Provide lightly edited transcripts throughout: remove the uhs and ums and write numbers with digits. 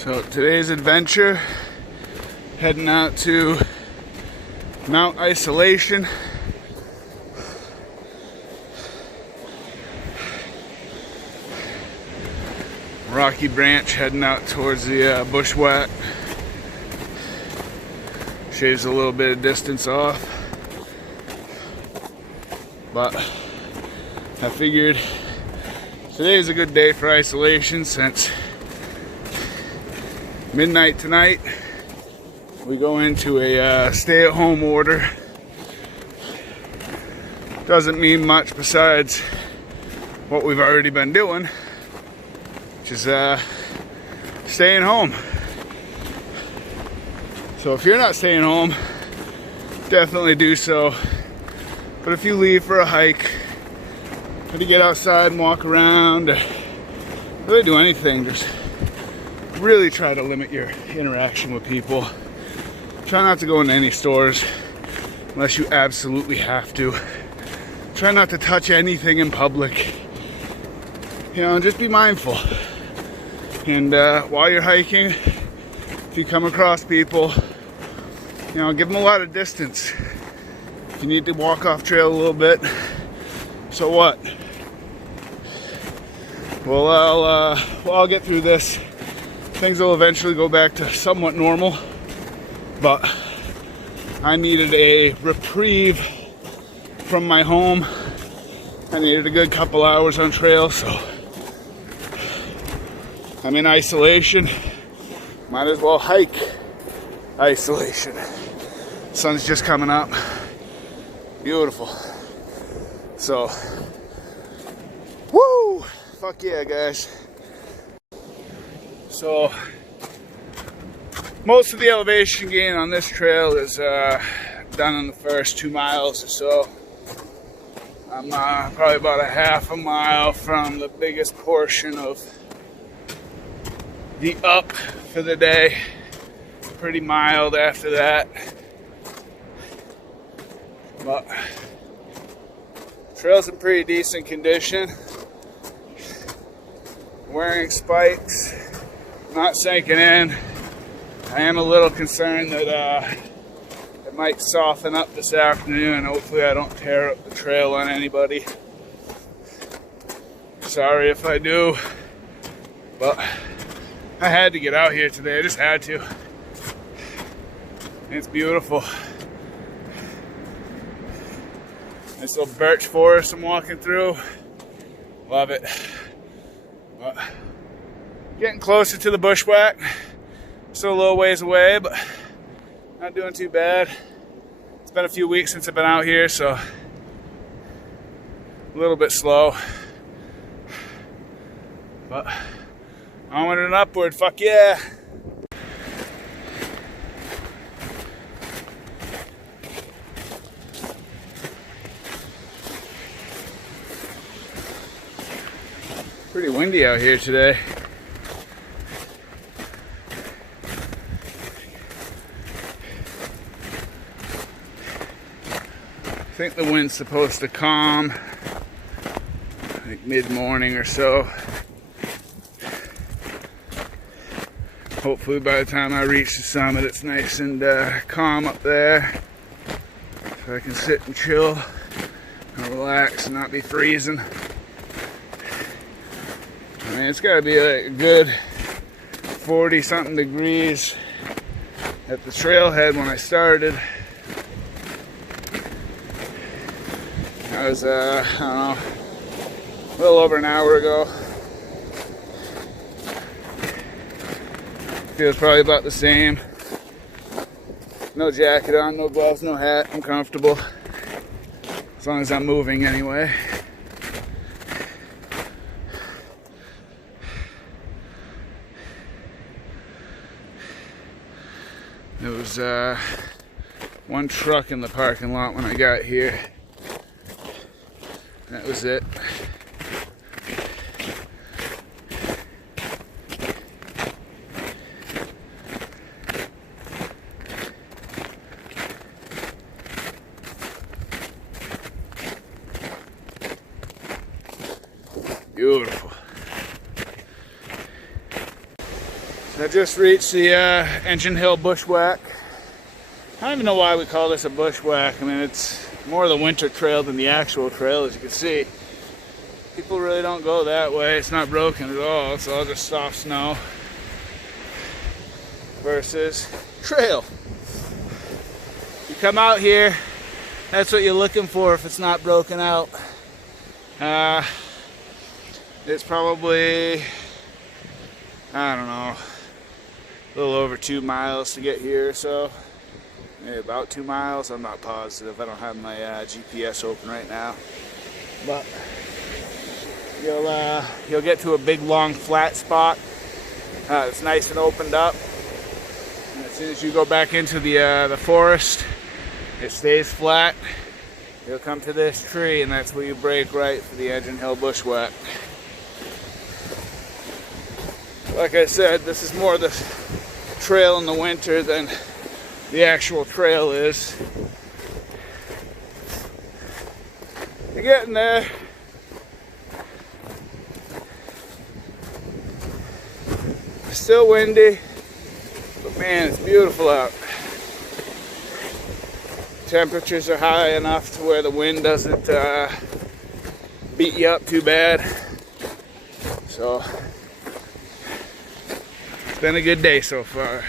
So today's adventure, heading out to Mount Isolation. Rocky Branch, heading out towards the Bushwhack. Shaves a little bit of distance off, but I figured today is a good day for isolation since midnight tonight we go into a stay-at-home order. Doesn't mean much besides what we've already been doing, which is staying home. So if you're not staying home, definitely do so. But if you leave for a hike, or to get outside and walk around, or really do anything, just really try to limit your interaction with people. Try not to go into any stores unless you absolutely have to. Try not to touch anything in public. You know, just be mindful. And while you're hiking, if you come across people, you know, give them a lot of distance. If you need to walk off trail a little bit, so what? Well, I'll get through this. Things will eventually go back to somewhat normal, but I needed a reprieve from my home. I needed a good couple hours on trail, so I'm in isolation. Might as well hike isolation. Sun's just coming up. Beautiful. So, woo! Fuck yeah, guys. So, most of the elevation gain on this trail is done in the first 2 miles or so. I'm probably about a half a mile from the biggest portion of the up for the day. Pretty mild after that. But trail's in pretty decent condition. Wearing spikes. Not sinking in. I am a little concerned that it might soften up this afternoon. Hopefully I don't tear up the trail on anybody. Sorry if I do, but I had to get out here today. I just had to. It's beautiful. This little birch forest I'm walking through. Love it. But getting closer to the Bushwhack. Still a little ways away, but not doing too bad. It's been a few weeks since I've been out here, so a little bit slow. But onward and upward, fuck yeah. Pretty windy out here today. I think the wind's supposed to calm like mid-morning or so. Hopefully by the time I reach the summit it's nice and calm up there, so I can sit and chill and relax and not be freezing. I mean, it's gotta be like a good 40 something degrees at the trailhead when I started. I was, I don't know, a little over an hour ago. Feels probably about the same. No jacket on, no gloves, no hat. I'm comfortable. As long as I'm moving anyway. There was one truck in the parking lot when I got here. That was it. Beautiful. I just reached the Engine Hill Bushwhack. I don't even know why we call this a bushwhack. I mean, it's more the winter trail than the actual trail, as you can see. People really don't go that way. It's not broken at all. It's all just soft snow versus trail. You come out here, that's what you're looking for if it's not broken out. It's probably, I don't know, a little over 2 miles to get here, so maybe about 2 miles. I'm not positive. I don't have my GPS open right now, but you'll get to a big long flat spot. It's nice and opened up. And as soon as you go back into the forest, it stays flat. You'll come to this tree, and that's where you break right for the Engine Hill Bushwhack. Like I said, this is more the trail in the winter than the actual trail is. You're getting there. It's still windy, but man, it's beautiful out. Temperatures are high enough to where the wind doesn't beat you up too bad. So it's been a good day so far.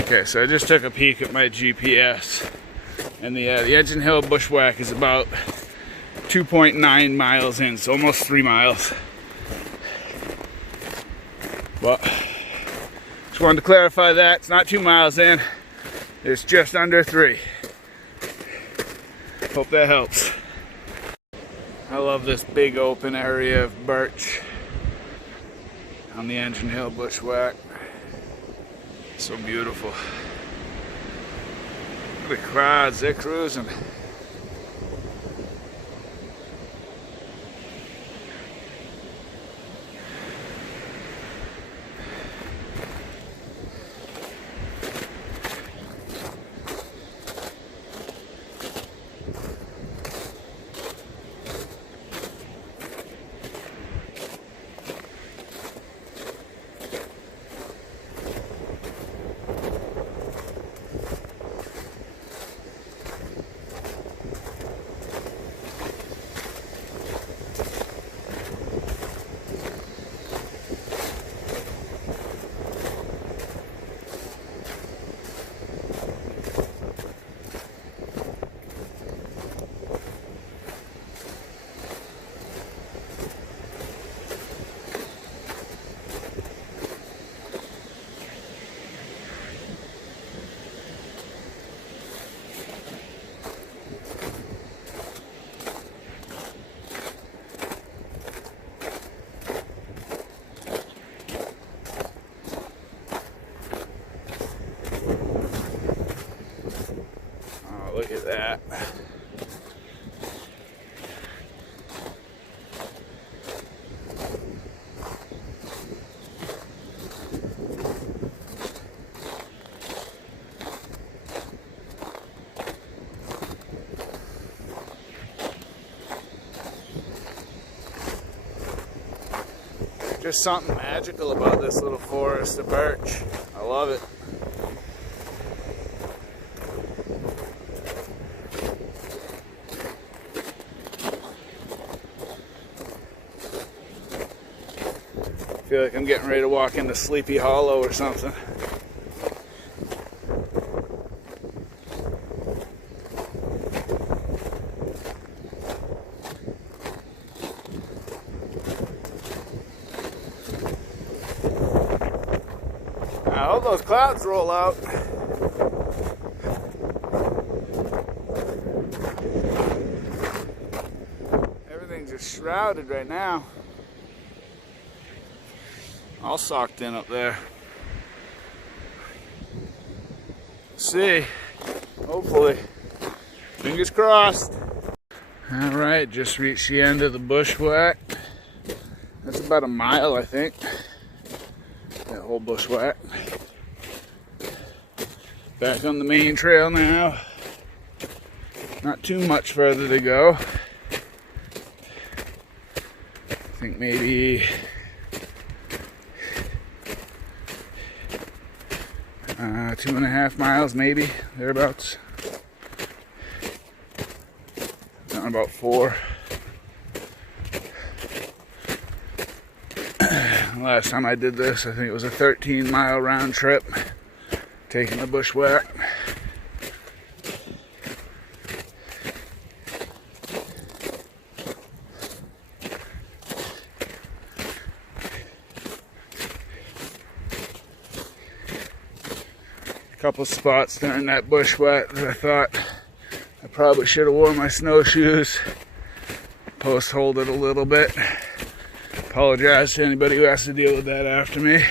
Okay, so I just took a peek at my GPS, and the Engine Hill Bushwhack is about 2.9 miles in, so almost 3 miles. But just wanted to clarify that it's not 2 miles in, it's just under 3. Hope that helps. I love this big open area of birch on the Engine Hill Bushwhack. So beautiful. Look at the crowds, they're cruising. Look at that. Just something magical about this little forest of birch. I love it. I feel like I'm getting ready to walk into Sleepy Hollow or something. I hope those clouds roll out. Everything's just shrouded right now. All socked in up there. See, hopefully, fingers crossed. All right, just reached the end of the Bushwhack. That's about a mile, I think. That whole Bushwhack. Back on the main trail now. Not too much further to go. I think maybe 2.5 miles maybe, thereabouts. Done about 4. Last time I did this, I think it was a 13-mile round trip, taking the Bushwhack. A couple spots during that Bushwhack that I thought I probably should have worn my snowshoes. Post-holed it a little bit. Apologize to anybody who has to deal with that after me.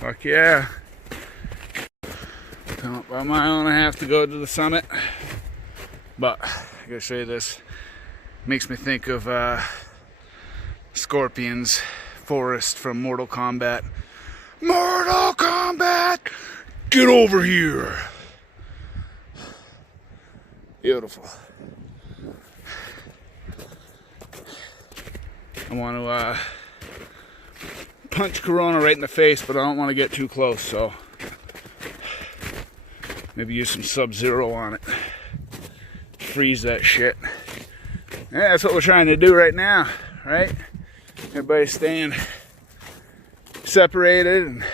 Fuck yeah. About a mile and a half to go to the summit. But I gotta show you this. Makes me think of Scorpion's Forest from Mortal Kombat. Mortal Kombat! Get over here! Beautiful. I want to punch Corona right in the face, but I don't want to get too close, so maybe use some Sub-Zero on it. Freeze that shit. Yeah, that's what we're trying to do right now, right? Everybody's staying separated and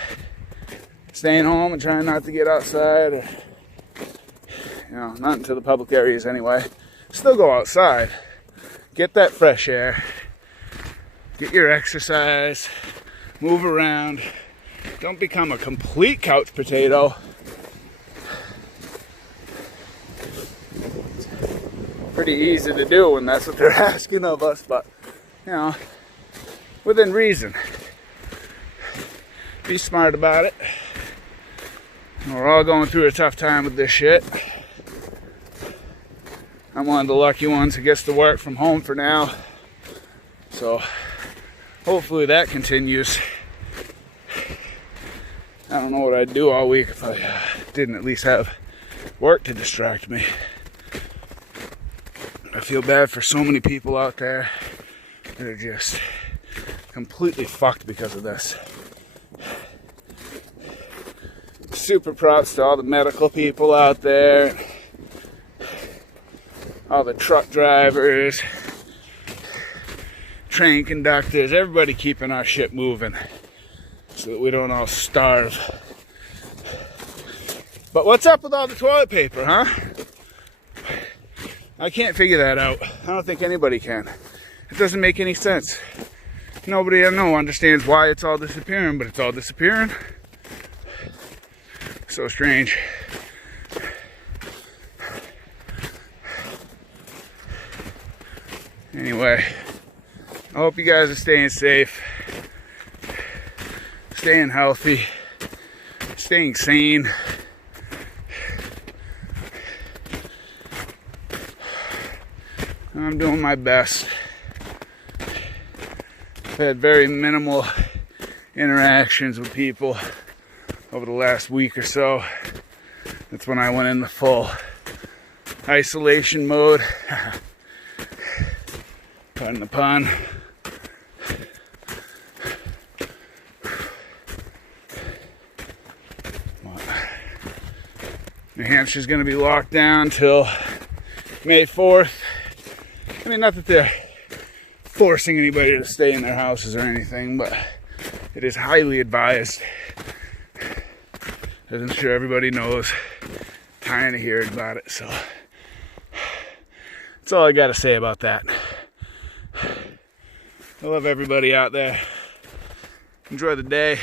staying home and trying not to get outside, or, not into the public areas anyway. Still go outside, get that fresh air, get your exercise, move around. Don't become a complete couch potato. Pretty easy to do when that's what they're asking of us, but within reason. Be smart about it. We're all going through a tough time with this shit. I'm one of the lucky ones who gets to work from home for now, so hopefully that continues. I don't know what I'd do all week if I didn't at least have work to distract me. I feel bad for so many people out there that are just completely fucked because of this. Super props to all the medical people out there, all the truck drivers, train conductors, everybody keeping our shit moving so that we don't all starve. But what's up with all the toilet paper, huh? I can't figure that out. I don't think anybody can. It doesn't make any sense. Nobody I know understands why it's all disappearing, but it's all disappearing. So strange. Anyway, I hope you guys are staying safe, staying healthy, staying sane. I'm doing my best. I've had very minimal interactions with people over the last week or so. That's when I went in the full isolation mode. Pardon the pun. New Hampshire's going to be locked down till May 4th. I mean, not that they're forcing anybody to stay in their houses or anything, but it is highly advised. As I'm sure everybody knows, tired of hearing about it, so that's all I got to say about that. I love everybody out there. Enjoy the day.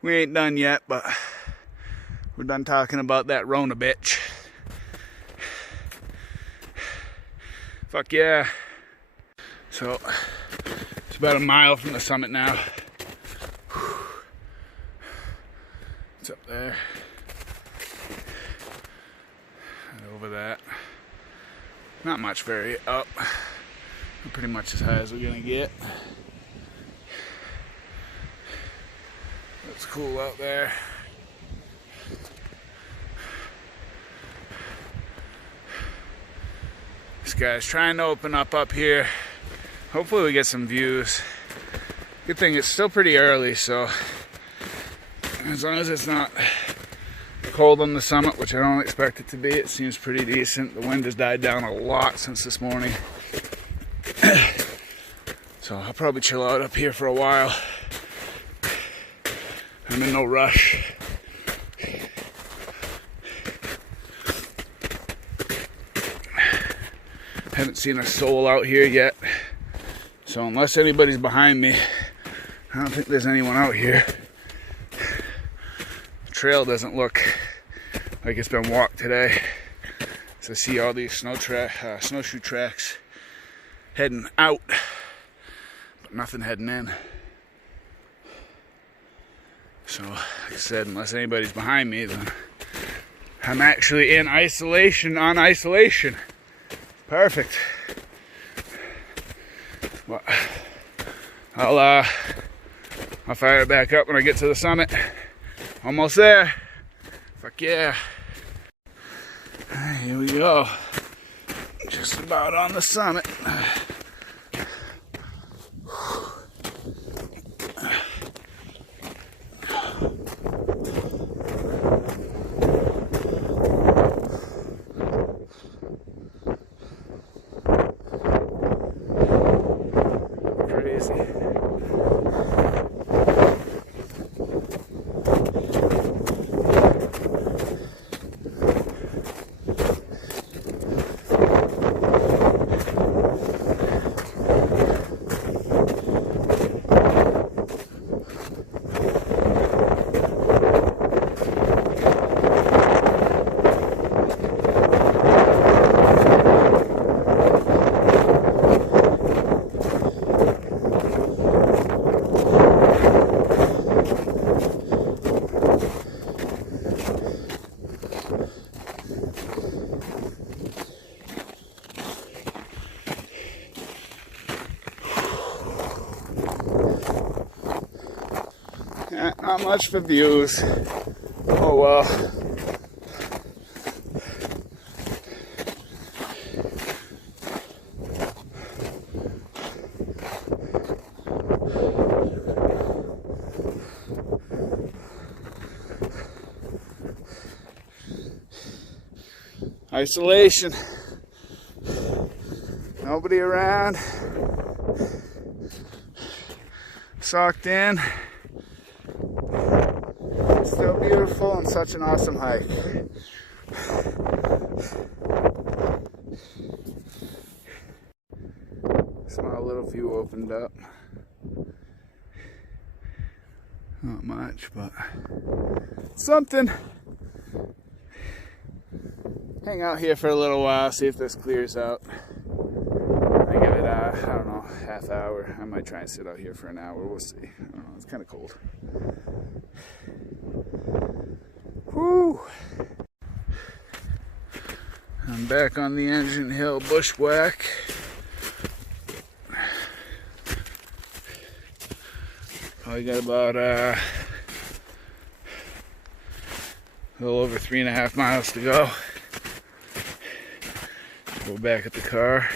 We ain't done yet, but we're done talking about that Rona bitch. Fuck yeah. So, it's about a mile from the summit now. It's up there. And over that. Not much very up. We're pretty much as high as we're gonna get. It's cool out there. skies trying to open up here. Hopefully we get some views. Good thing it's still pretty early, so as long as it's not cold on the summit, which I don't expect it to be, it seems pretty decent. The wind has died down a lot since this morning. So I'll probably chill out up here for a while. I'm in no rush. Haven't seen a soul out here yet. So unless anybody's behind me, I don't think there's anyone out here. The trail doesn't look like it's been walked today. So I see all these snowshoe tracks heading out, but nothing heading in. So, like I said, unless anybody's behind me, then I'm actually in isolation on isolation. Perfect. Well, I'll fire it back up when I get to the summit. Almost there. Fuck yeah. Here we go. Just about on the summit. Crazy. Not much for views. Oh well. Isolation. Nobody around. Socked in. Still beautiful and such an awesome hike. Small little view opened up. Not much, but something. Hang out here for a little while, see if this clears out. I give it, I don't know, half hour. I might try and sit out here for an hour. We'll see. I don't know, it's kind of cold. Whew. I'm back on the Engine Hill Bushwhack. Probably got about a little over 3.5 miles to go. Go back at the car.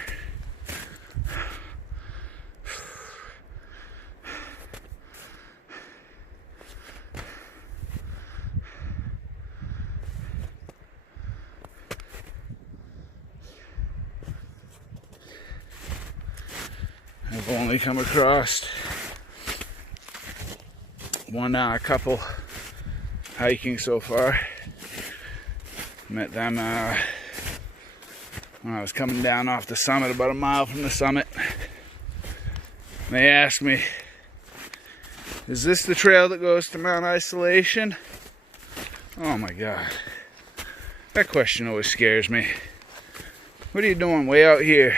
I've only come across one couple hiking so far. Met them when I was coming down off the summit, about a mile from the summit. They asked me, "Is this the trail that goes to Mount Isolation?" Oh my God. That question always scares me. What are you doing way out here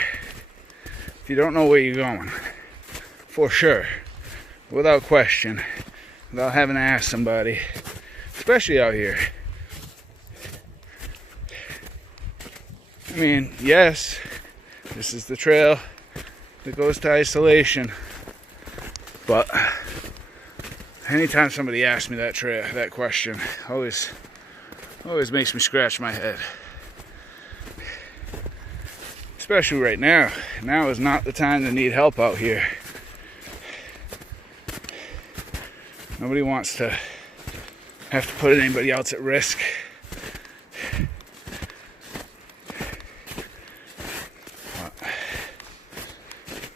if you don't know where you're going? For sure. Without question. Without having to ask somebody. Especially out here. I mean, yes, this is the trail that goes to Isolation. But anytime somebody asks me that question, always makes me scratch my head. Especially right now. Now is not the time to need help out here. Nobody wants to have to put anybody else at risk.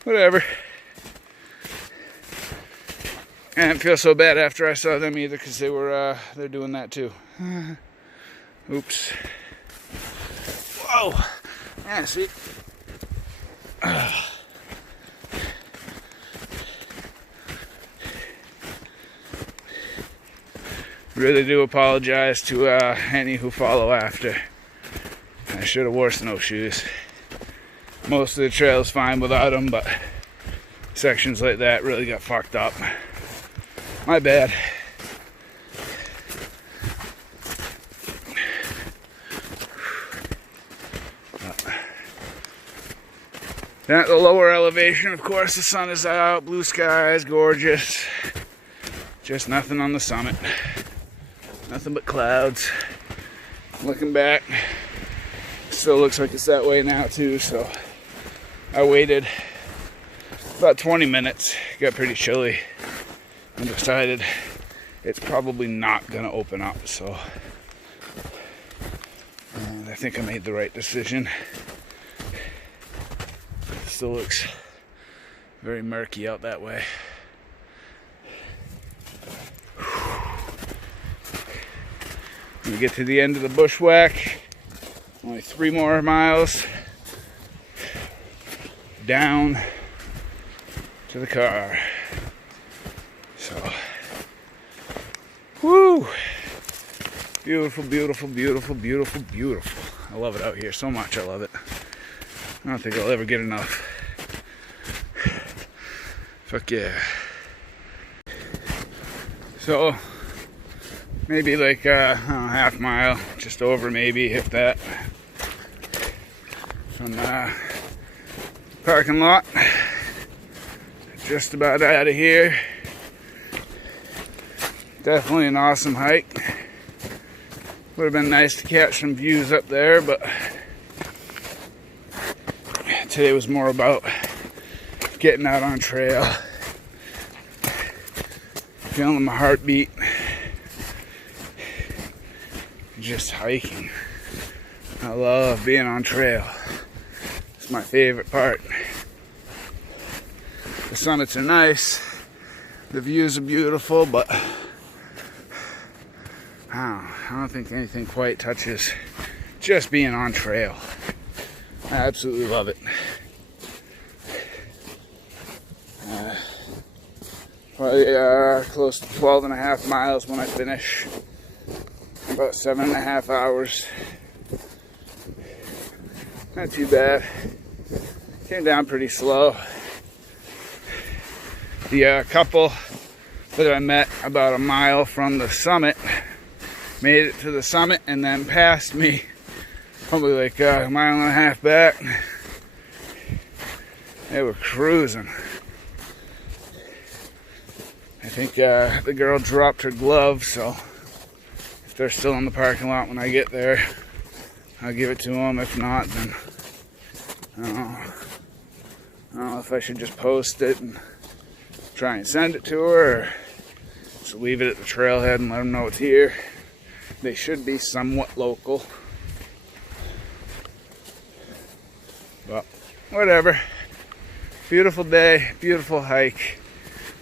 Whatever. I didn't feel so bad after I saw them either, because they're doing that too. Oops. Whoa. Yeah, see. Really do apologize to any who follow after. I should have wore snowshoes. Most of the trail's fine without them, but sections like that really got fucked up. My bad. Down at the lower elevation, of course, the sun is out, blue skies, gorgeous. Just nothing on the summit. Nothing but clouds. Looking back, still looks like it's that way now too, so I waited about 20 minutes, got pretty chilly, and decided it's probably not gonna open up, so and I think I made the right decision. It still looks very murky out that way. When we get to the end of the Bushwhack, only 3 more miles down to the car. So, woo! Beautiful, beautiful, beautiful, beautiful, beautiful. I love it out here so much. I love it. I don't think I'll ever get enough. Fuck yeah. So, maybe like a half mile, just over maybe, if that, from the parking lot. Just about out of here. Definitely an awesome hike. Would have been nice to catch some views up there, but today was more about getting out on trail, feeling my heartbeat, just hiking. I love being on trail. It's my favorite part. The summits are nice, the views are beautiful, but I don't think anything quite touches just being on trail. I absolutely love it. Probably close to 12.5 miles when I finish. About 7.5 hours. Not too bad. Came down pretty slow. The couple that I met about a mile from the summit made it to the summit and then passed me probably like 1.5 miles back. They were cruising. I think the girl dropped her glove, so if they're still in the parking lot when I get there, I'll give it to them. If not, then I don't know if I should just post it and try and send it to her, or just leave it at the trailhead and let them know it's here. They should be somewhat local. But whatever. Beautiful day, beautiful hike.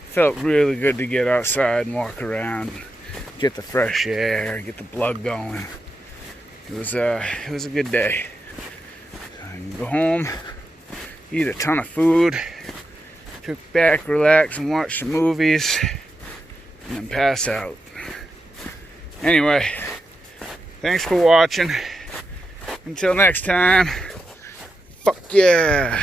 Felt really good to get outside and walk around, get the fresh air, get the blood going. It was a good day. I can go home, eat a ton of food, kick back, relax, and watch some movies, and then pass out. Anyway, thanks for watching. Until next time, fuck yeah.